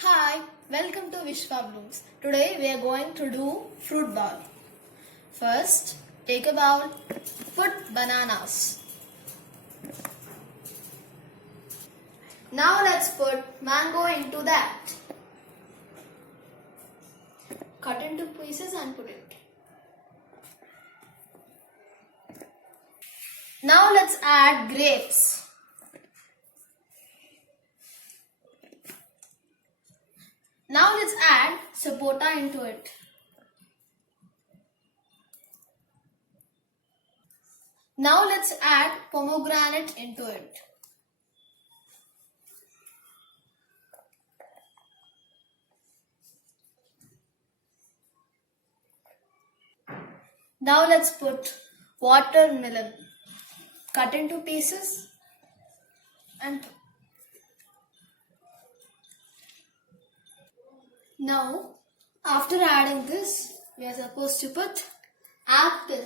Hi, welcome to Vishwablooms. Today we are going to do fruit bowl. First, take a bowl, put bananas. Now let's put mango into that. Cut into pieces and put it. Now let's add grapes. Now let's add sapota into it. Now let's add pomegranate into it. Now let's put watermelon. Cut into pieces and now after adding this we are supposed to put apple.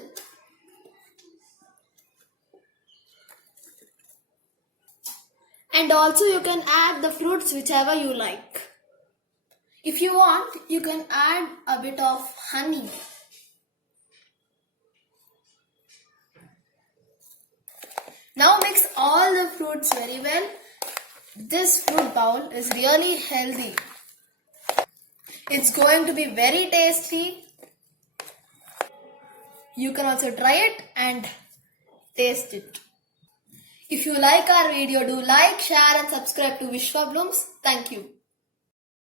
And also you can add the fruits whichever you like. If you want, you can add a bit of honey. Now mix all the fruits very well. This fruit bowl is really healthy. It's going to be very tasty. You can also try it and taste it. If you like our video, do like, share and subscribe to Vishwablooms. Thank you.